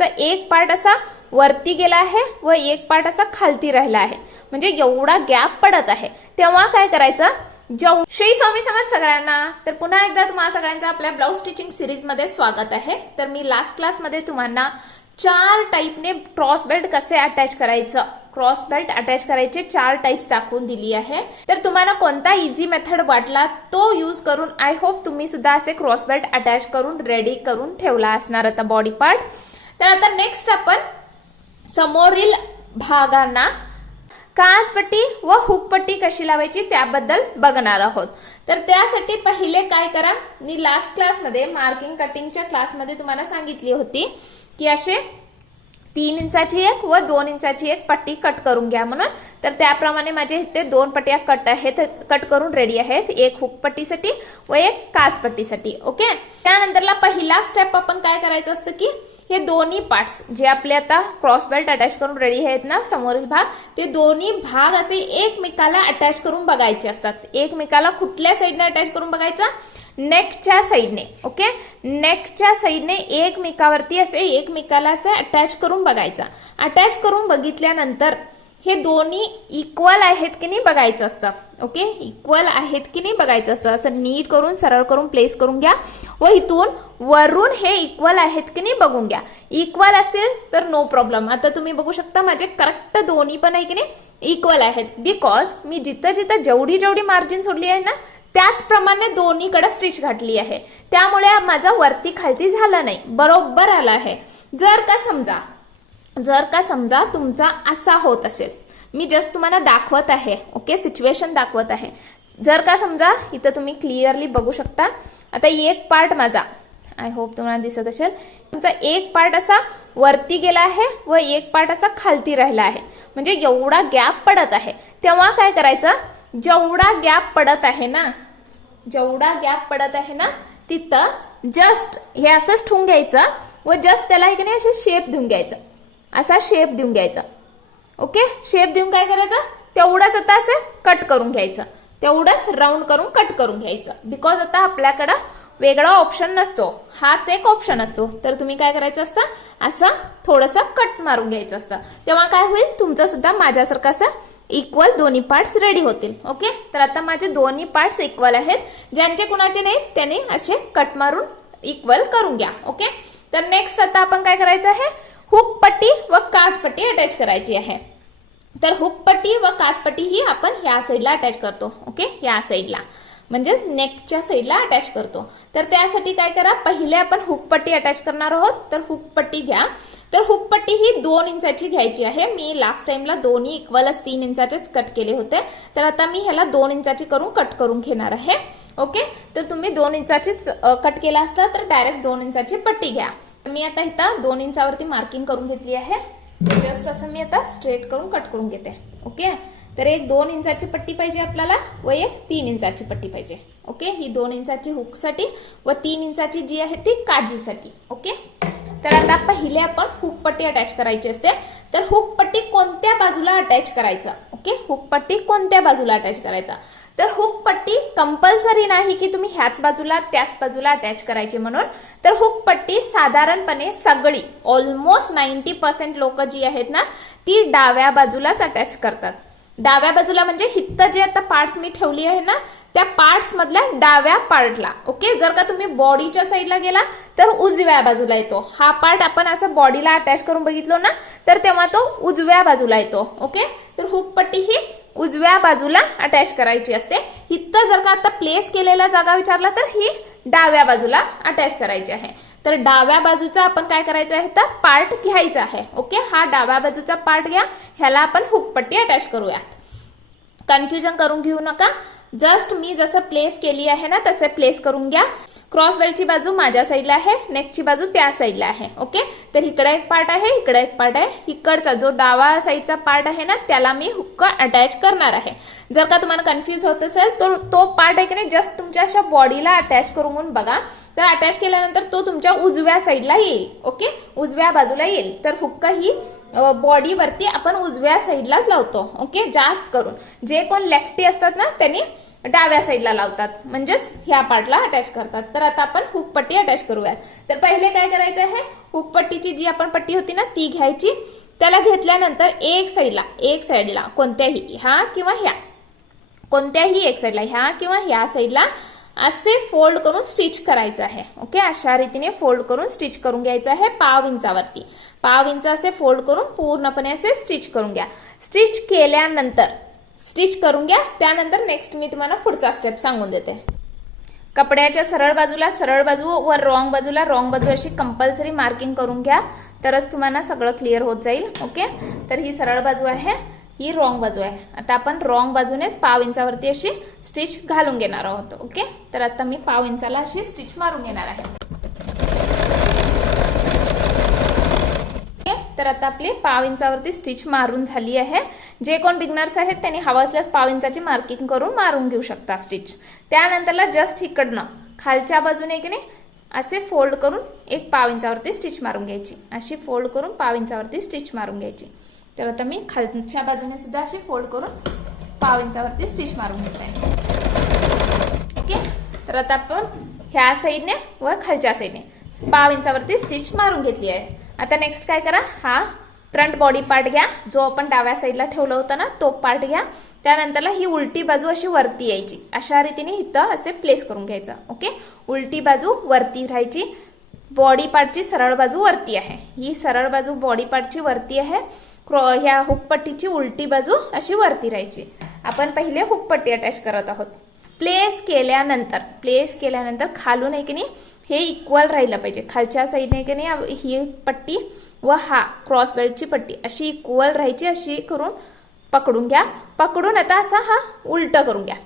तुमचा एक पार्ट असा वरती गेला आहे व एक पार्ट असा खालती राहिला आहे, म्हणजे एवढा गॅप पडत आहे. तेव्हा काय करायचं, श्री स्वामी समर्थ सगळ्यांना. तर पुन्हा एकदा तुम्हाला सगळ्यांचं आपल्या ब्लाउज स्टिचिंग सिरीज मध्ये स्वागत आहे. तर मी लास्ट क्लास मध्ये तुम्हाला 4 टाईपने क्रॉस बेल्ट कसे अटॅच करायचं, क्रॉस बेल्ट अटॅच करायचे 4 टाइप्स दाखवून दिली आहे. तर तुम्हाला कोणता इझी मेथड वाटला तो यूज करून आय होप तुम्ही सुद्धा असे क्रॉस बेल्ट अटॅच करून रेडी करून ठेवला असणार आता बॉडी पार्ट. तर आता नेक्स्ट आपण समोरील भागांना काजपट्टी व हुकपट्टी कशी लावायची त्याबद्दल बघणार आहोत. तर त्यासाठी पहिले काय करा, मी लास्ट क्लासमध्ये मार्किंग कटिंगच्या क्लासमध्ये तुम्हाला सांगितली होती की असे 3 इंचाची एक व 2 इंचाची एक पट्टी कट करून घ्या म्हणून. तर त्याप्रमाणे माझे इथे 2 पट्ट्या कट आहेत, कट करून रेडी आहेत, एक हुक पट्टीसाठी व एक काजपट्टीसाठी. ओके. त्यानंतरला पहिला स्टेप आपण काय करायचं असतं की हे दोन्ही पार्ट्स जे आपले आता क्रॉस बेल्ट अटॅच करून रेडी आहेत ना समोरील भाग, ते दोन्ही भाग असे एकमेकाला अटॅच करून बघायचे असतात. एकमेकाला कुठल्या साईडने अटॅच करून बघायचा, नेकच्या साईडने. ओके. नेकच्या साईडने एकमेकावरती असे एकमेकाला असे अटॅच करून बघायचा. अटॅच करून बघितल्यानंतर हे दोन्ही इक्वल आहेत की नाही बघायचं असतं. ओके. इक्वल आहेत की नाही बघायचं असतं. असं नीट करून सरळ करून प्लेस करून घ्या व इथून वरून हे इक्वल आहेत की नाही बघून घ्या. इक्वल असतील तर नो प्रॉब्लेम. आता तुम्ही बघू शकता माझे करेक्ट दोन्ही पण आहे की नाही इक्वल आहेत, बिकॉज मी जिथं जिथं जेवढी मार्जिन सोडली आहे ना त्याचप्रमाणे दोन्हीकडे स्टिच घातली आहे. त्यामुळे माझा वरती खालती झाला नाही, बरोबर आला आहे. जर का समजा तुमचा असा होत असेल, मी जस्ट तुम्हाला दाखवत आहे. ओके. सिच्युएशन दाखवत आहे. जर का समजा इथं तुम्ही क्लिअरली बघू शकता, आता एक पार्ट माझा आय होप तुम्हाला दिसत असेल, तुमचा एक पार्ट असा वरती गेला आहे व एक पार्ट असा खालती राहिला आहे, म्हणजे एवढा गॅप पडत आहे. तेव्हा काय करायचं, जेवढा गॅप पडत आहे ना तिथं जस्ट हे असंच ठेवून घ्यायचं व जस्ट त्याला एक नाही असे शेप देऊन घ्यायचा, असा शेप देऊन घ्यायचा. ओके. शेप देऊन काय करायचं, तेवढंच आता असं कट करून घ्यायचं, तेवढंच राऊंड करून कट करून घ्यायचं. बिकॉज आता आपल्याकडं वेगळा ऑप्शन नसतो, हाच एक ऑप्शन असतो. तर तुम्ही काय करायचं असतं, असं थोडंसं कट मारून घ्यायचं असतं. तेव्हा काय होईल, तुमचं सुद्धा माझ्यासारखं असं इक्वल दोन्ही पार्ट्स रेडी होतील. ओके. तर आता माझे दोन्ही पार्ट्स इक्वल आहेत. ज्यांचे कुणाचे नाहीत त्यांनी असे कट मारून इक्वल करून घ्या. ओके. तर नेक्स्ट आता आपण काय करायचं आहे, हुक पट्टी व काजपट्टी अटॅच करायची आहे. तर हुक पट्टी व काजपट्टी ही आपण ह्या साईडला अटॅच करतो. ओके. या साईडला म्हणजे नेकच्या साईडला अटॅच करतो. तर त्यासाठी काय करा, पहिले आपण हुक पट्टी अटॅच करणार आहोत. तर हुक पट्टी घ्या. तर हुक पट्टी ही 2 इंचाची घ्यायची आहे. मी लास्ट टाइमला दोन्ही इक्वलच 3 इंचाचेच कट केले होते. तर आता मी ह्याला 2 इंचाची करून कट करून घेणार आहे. ओके. तर तुम्ही 2 इंचाचीच कट केला असता तर डायरेक्ट 2 इंचाची पट्टी घ्या. मी आता इथं 2 इंचावरती मार्किंग करून घेतली आहे. जस्ट असं मी आता स्ट्रेट करून कट करून घेते. ओके. तर एक 2 इंचाची पट्टी पाहिजे आपल्याला व एक 3 इंचाची पट्टी पाहिजे. ओके. ही 2 इंचाची हुकसाठी व 3 इंचाची जी आहे ती काजीसाठी. ओके. तर आता पहिले आपण हुक पट्टी अटॅच करायची असते. तर हुक पट्टी कोणत्या बाजूला अटॅच करायचा. ओके. हुक पट्टी कोणत्या बाजूला अटॅच करायचा, तर हुक पट्टी कंपल्सरी नाही की तुम्ही ह्याच बाजूला त्याच बाजूला अटॅच करायची म्हणून. तर हुक पट्टी साधारणपणे सगळी ऑलमोस्ट 90% लोक जी आहेत ना ती डाव्या बाजूलाच अटॅच करतात. डाव्या बाजूला म्हणजे हित्त जे आता पार्ट्स मी ठेवली आहे ना त्या पार्ट्स मधल्या डाव्या पार्टला. ओके. जर का तुम्ही बॉडीच्या साईडला गेला तर उजव्या बाजूला येतो. हा पार्ट आपण असं बॉडीला अटॅच करून बघितलो ना तर तेव्हा तो उजव्या बाजूला येतो. ओके. तर हुक पट्टी ही उजव्या बाजूला अटॅच करायची असते. हित्त जर का आता प्लेस केलेला जागा विचारला तर ही डाव्या बाजूला अटॅच करायची आहे. तर डाव्या बाजूचा आपण काय करायचं आहे तर पार्ट घ्यायचा आहे. ओके. हा डाव्या बाजूचा पार्ट घ्या, ह्याला आपण हुक पट्टी अटॅच करूयात. कन्फ्युजन करून घेऊ नका. जस्ट मी जसं प्लेस केली आहे ना तसे प्लेस करून घ्या. क्रॉस बेल्टची बाजू माझ्या साईडला आहे, नेकची बाजू त्या साईडला आहे. ओके. तर इकडे एक पार्ट आहे, इकडे एक पार्ट आहे. इकडचा जो डावा साईडचा पार्ट आहे ना त्याला मी हुक अटॅच करणार आहे. जर का तुम्हाला कन्फ्यूज होत असेल तर तो पार्ट आहे की नाही जस्ट तुमच्या अशा बॉडीला अटॅच करून बघा. तर अटॅच केल्यानंतर तो तुमच्या उजव्या साईडला येईल. ओके. उजव्या बाजूला येईल. तर हुक ही बॉडीवरती आपण उजव्या साईडलाच लावतो. ओके. जास्त करून जे कोण लेफ्टी असतात ना त्यांनी डाव्या साईडला लावतात, म्हणजेच ह्या पार्टला अटॅच करतात. तर आता आपण हुक पट्टी अटॅच करूयात. तर पहिले काय करायचं आहे, हुक पट्टीची जी आपण पट्टी होती ना ती घ्यायची. त्याला घेतल्यानंतर एक साईडला कोणत्याही ह्या किंवा ह्या कोणत्याही एक साईडला ह्या किंवा ह्या साईडला असे फोल्ड करून स्टिच करायचं आहे. ओके, अशा रीतीने फोल्ड करून स्टिच करून घ्यायचं आहे. पाव इंचावरती पाव इंच असे फोल्ड करून पूर्णपणे असे स्टिच करून घ्या. स्टिच केल्यानंतर स्टिच करून घ्या. त्यानंतर नेक्स्ट मी तुम्हाला पुढचा स्टेप सांगून देते. कपड्याच्या सरळ बाजू व रॉंग बाजू अशी कंपल्सरी मार्किंग करून घ्या, तरच तुम्हाला सगळं क्लिअर होत जाईल. ओके, तर ही सरळ बाजू आहे, ही रॉंग बाजू आहे. आता आपण रॉंग बाजूनेच पाव इंचावरती अशी स्टिच घालून घेणार आहोत. ओके, तर आता मी पाव इंचाला अशी स्टिच मारून घेणार आहे. तर आता आपली पाव इंचावरती स्टिच मारून झाली आहे. जे कोण बिगनर्स आहेत त्यांनी हवं असल्यास पाव इंचाची मार्किंग करून मारून घेऊ शकता स्टिच. त्यानंतरला जस्ट इकडनं खालच्या बाजूने की नाही असे फोल्ड करून एक पाव इंचावरती स्टिच मारून घ्यायची. अशी फोल्ड करून पाव इंचावरती स्टिच मारून घ्यायची. तर आता मी खालच्या बाजूने सुद्धा अशी फोल्ड करून पाव इंचावरती स्टिच मारून घेत आहे. ओके, तर आता आपण ह्या साईडने व खालच्या साईडने पाव इंचावरती स्टिच मारून घेतली आहे. आता नेक्स्ट काय करा, हा फ्रंट बॉडी पार्ट घ्या, जो आपण डाव्या साईडला ठेवला होता ना तो पार्ट घ्या. त्यानंतरला ही उलटी बाजू अशी वरती यायची, अशा रीतीने इथं असे प्लेस करून घ्यायचं. ओके, उलटी बाजू वरती राहायची. बॉडी पार्टची सरळ बाजू वरती आहे, ही सरळ बाजू बॉडी पार्टची वरती आहे. ह्या हुकपट्टीची उलटी बाजू अशी वरती राहायची. आपण पहिले हुकपट्टी अटॅच करत आहोत. प्लेस केल्यानंतर खालून आहे की नाही हे इक्वल राहिलं पाहिजे. खालच्या साईडने की नाही ही पट्टी व हा क्रॉस बेल्टची पट्टी अशी इक्वल राहायची. अशी करून पकडून घ्या. पकडून आता असा हा उलट करून घ्या.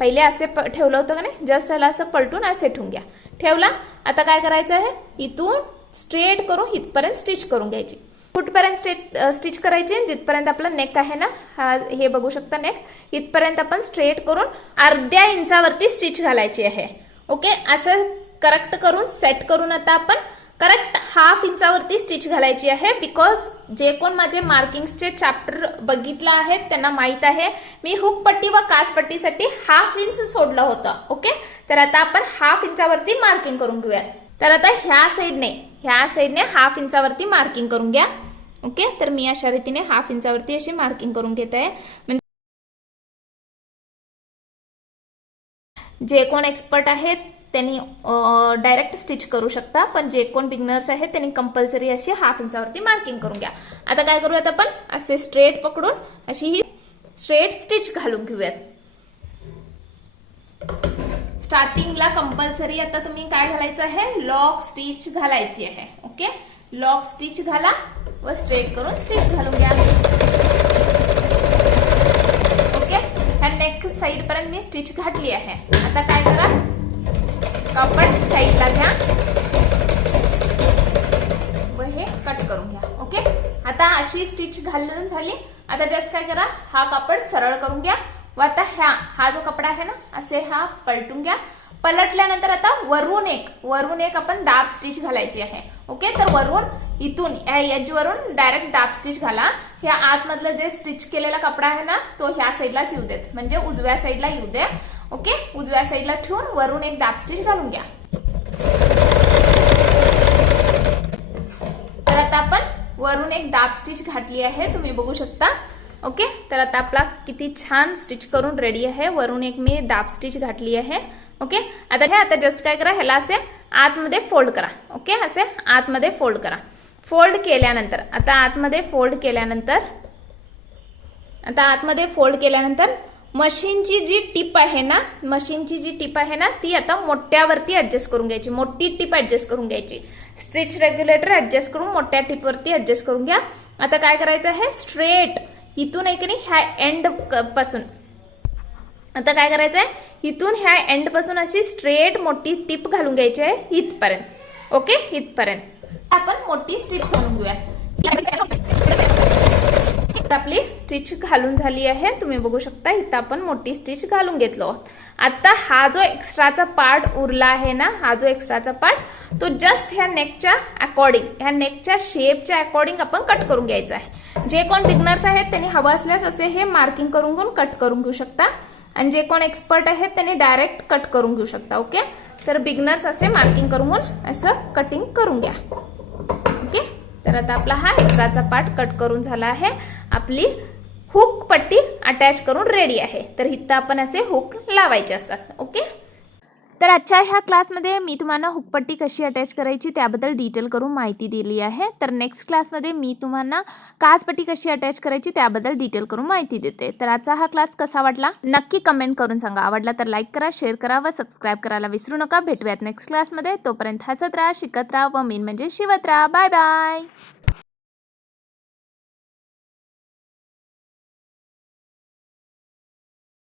पहिले असे ठेवलं होतं का नाही, जस्ट याला असं पलटून असे ठेवून घ्या. ठेवला, आता काय करायचं आहे, इथून स्ट्रेट करून इथपर्यंत स्टिच करून घ्यायची. कुठपर्यंत स्टिच करायची, जिथपर्यंत आपला नेक आहे ना, हा हे बघू शकता नेक, इथपर्यंत आपण स्ट्रेट करून अर्ध्या इंचावरती स्टिच घालायची आहे. ओके, असं करेक्ट करून सेट करून आता आपण करेक्ट हाफ इंचावरती स्टिच घालायची आहे. बिकॉज जे कोण माझे मार्किंग्सचे चॅप्टर बघितलं आहे त्यांना माहित आहे मी हुक पट्टी व काच पट्टीसाठी हाफ इंच सोडलं होतं. ओके, तर आता आपण हाफ इंचावरती मार्किंग करून घेऊया. तर आता ह्या साईडने हाफ इंचावरती मार्किंग करून घ्या. ओके, तर मी अशा रीतीने हाफ इंचावरती अशी मार्किंग करून घेत आहे. म्हणजे जे कोण एक्सपर्ट आहेत त्यांनी डायरेक्ट स्टिच करू शकता, पण जे कोण बिगनर्स आहेत त्यांनी कंपल्सरी अशी हाफ इंचावरती मार्किंग करून घ्या. आता काय करूयात, आपण असे स्ट्रेट पकडून अशी ही स्ट्रेट स्टिच घालून घेऊयात. स्टार्टिंगला कंपल्सरी आता तुम्ही काय घालायचं आहे, लॉक स्टिच घालायची आहे. ओके, लॉक स्टिच घाला व स्ट्रेट करून स्टिच घालून घ्या. ओके, ह्या नेक साइड पर्यंत मी स्टिच घातली आहे. आता काय करा, कापड साइडला घ्या व हे कट करून घ्या. ओके, आता अशी स्टिच घालून झाली. आता जस्ट काय करा, हा कापड सरळ करून घ्या व आता हा जो कपडा आहे ना असे हा पलटून घ्या. पलटल्यानंतर आता वरून एक आपण दाब स्टिच घालायची आहे. ओके, तर वरून इथून एज वरून डायरेक्ट दाब स्टिच घाला. ह्या आतमधलं जे स्टिच केलेला कपडा आहे ना तो ह्या साईडलाच येऊ देत, म्हणजे उजव्या साईडला येऊ दे. ओके, उजव्या साईडला ठेवून वरून एक दाब स्टिच घालून घ्या. तर आता आपण वरून एक दाब स्टिच घातली आहे, तुम्ही बघू शकता. ओके, तर आता आपला किती छान स्टिच करून रेडी आहे. वरून एक मी दाब स्टिच घातली आहे. ओके, आता जस्ट काय करा, ह्याला असे आतमध्ये फोल्ड करा. ओके, असे आतमध्ये फोल्ड करा. फोल्ड केल्यानंतर आतमध्ये फोल्ड केल्यानंतर मशीनची जी टिप आहे ना ती आता मोठ्यावरती ऍडजस्ट करून घ्यायची. मोठी टिप ऍडजस्ट करून घ्यायची. स्टिच रेग्युलेटर ऍडजस्ट करून मोठ्या टिपवरती ऍडजस्ट करून घ्या. आता काय करायचं आहे, स्ट्रेट इथून एक नाही ह्या एंड पासून आता काय करायचं आहे, इथून ह्या एंड पासून अशी स्ट्रेट मोठी टिप घालून घ्यायची आहे इथपर्यंत. ओके, इथपर्यंत आपण मोठी स्टिच घालून घेऊया. आपली स्टिच घालून झाली आहे, तुम्ही बघू शकता. इथं आपण मोठी स्टिच घालून घेतलो. आता हा जो एक्स्ट्राचा पार्ट उरला आहे ना, हा जो एक्स्ट्राचा पार्ट तो जस्ट ह्या नेकच्या अकॉर्डिंग, ह्या नेकच्या शेपच्या अकॉर्डिंग आपण कट करून घ्यायचा आहे. जे कोण बिगनर्स आहेत त्यांनी हवं असल्यास असे हे मार्किंग करून घेऊन कट करून घेऊ शकता. आणि जे कोण एक्सपर्ट आहेत त्यांनी डायरेक्ट कट करून घेऊ शकता. ओके, तर बिगनर्स असे मार्किंग करून असं कटिंग करून घ्या. ओके, तर आता आपला हा एक्स्ट्राचा पार्ट कट करून झाला आहे. आपली हुक पट्टी अटॅच करून रेडी आहे. तर इथं आपण असे हुक लावायचे असतात. ओके, तर आजच्या ह्या क्लासमध्ये मी तुम्हाला हुकपट्टी कशी अटॅच करायची त्याबद्दल डिटेल करून माहिती दिली आहे. तर नेक्स्ट क्लासमध्ये मी तुम्हाला काजपट्टी कशी अटॅच करायची त्याबद्दल डिटेल करून माहिती देते. तर आजचा हा क्लास कसा वाटला नक्की कमेंट करून सांगा. आवडला तर लाईक करा, शेअर करा व सबस्क्राईब करायला विसरू नका. भेटूयात नेक्स्ट क्लासमध्ये. तोपर्यंत हसत राहा, शिकत राहा व मेन म्हणजे शिवत राहा. Bye bye.